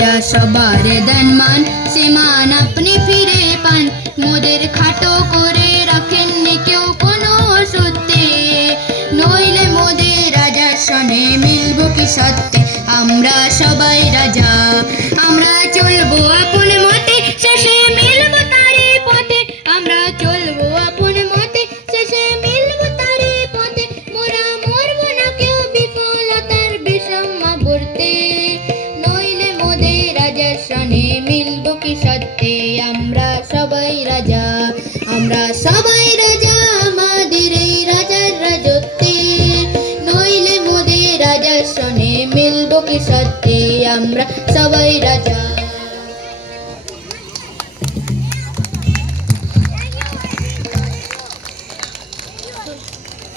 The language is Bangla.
রাজা সবার দেন মান, সে মান আপনি ফিরে পান। মোদের খাটো করে রাখেননি কেউ কোনো সত্যে, নইলে মোদের রাজার সনে মিলব কি সত্যে। আমরা সবাই রাজা, আমরা চলবো আপন মতে, শেষে মিলব তারে পথে। আমরা চলবো আপন মতে, শেষে মিলব তারে পথে। মোরা মরবো না কেউ বিফলতার বিষম করতে, নইলে মোদের রাজার সনে মিলব কি সত্যে। আমরা সবাই রাজা, আমরা সবাই রাজা, আমাদের এই রাজার রাজত্বে, নইলে মোদের রাজার সনে মিলব কি সত্যে। আমরা সবাই রাজা।